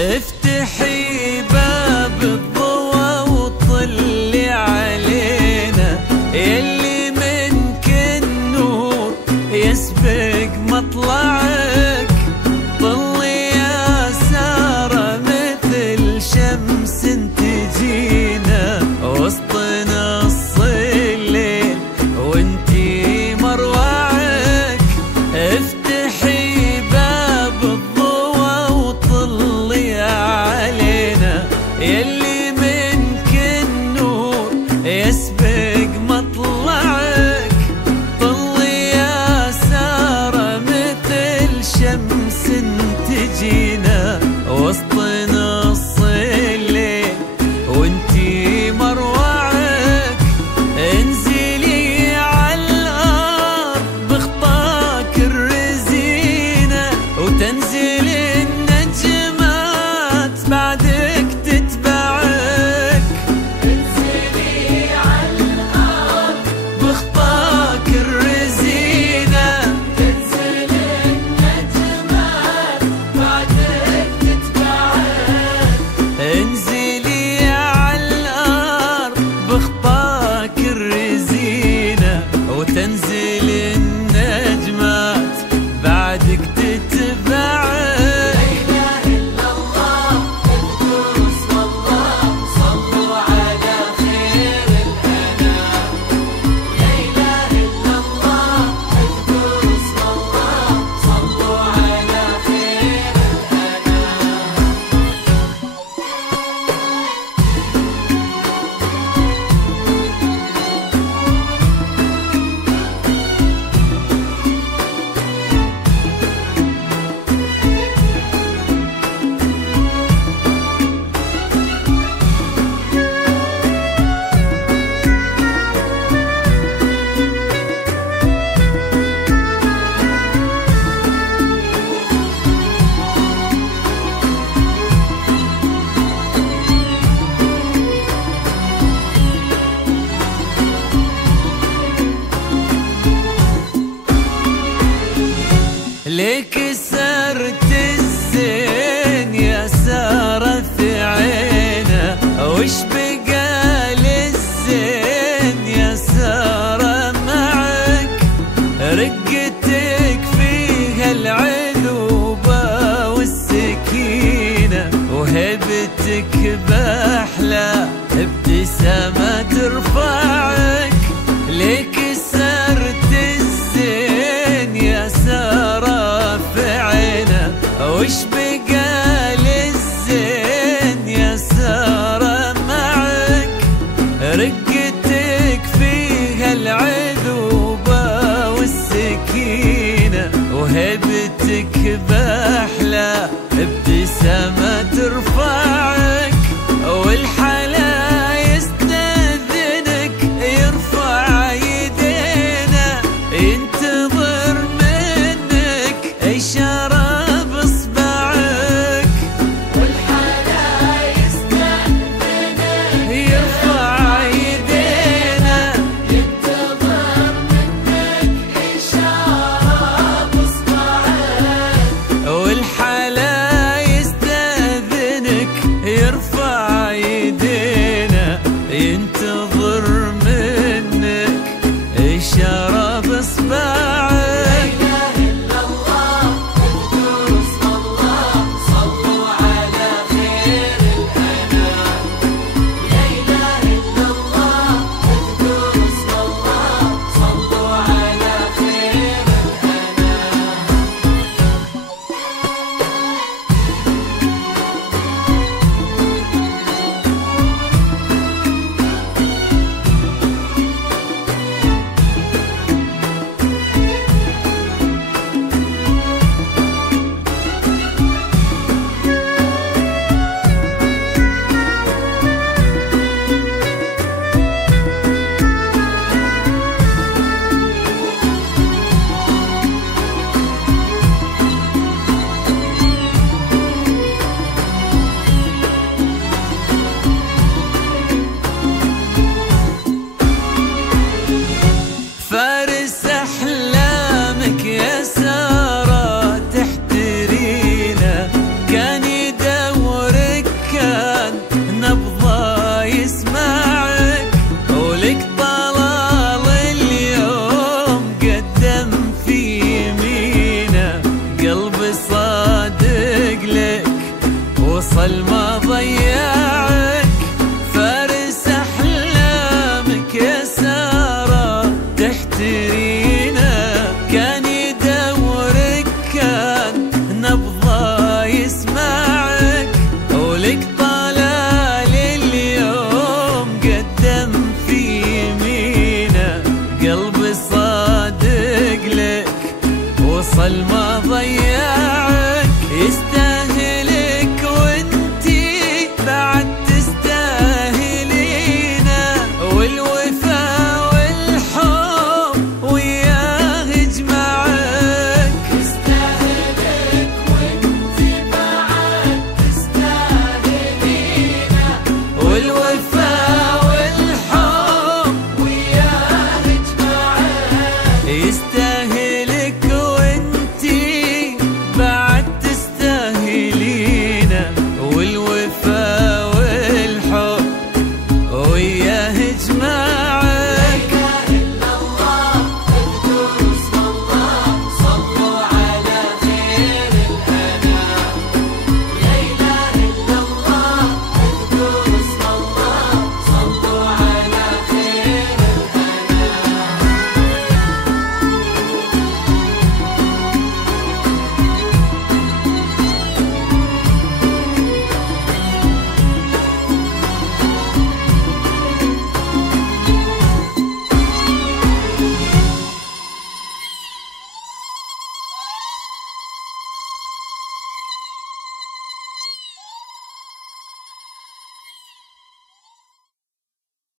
افتحي باب الضوى وطلي علينا، يلي منك النور يسبق مطلعك. طلي يا سارة مثل شمس تجينا وسط نص الليل وانتي مروعك. افتحي باب الضوى وطلي علينا، يلي منك النور يسبق مطلعك. طلي يا سارة مثل شمس تجينا وسط نص الليل وانتي مروعك. انزلي عالارض بخطاك الرزينة وتنزل النجمات بعدك تتبعك. انزلي عالارض بخطاك الرزينة تنزل النجمات بعدك تتبعك. انزلي عالارض بخطاك الرزينة وتنزل النجمات بعدك تتبعك. ليك سرت الزين يا سارة في عينه، وش بقى للزين يا سارة معك؟ رقتك فيها العذوبة والسكينة وهبتك بأحلى ابتسامة ترفعك. ليك سرت الزين يا سارة في عينه، وش بقى للزين يا سارة معك؟ رقتك فيها العذوبة والسكينة وهبتك بأحلى ابتسامة ترفعك. والحلا يستأذنك يرفع يدينا ينتظر منك إشارة بإصبعك. والحلا يستأذنك يرفع يدينا ينتظر منك إشارة بإصبعك. وصل ما ضيعك، فارس أحلامك يا سارة تحترينا، كان يدورك كان نبضه يسمعك، ولك طلال اليوم قدم في يمينه، قلبي صادق لك وصل ما ضيعك.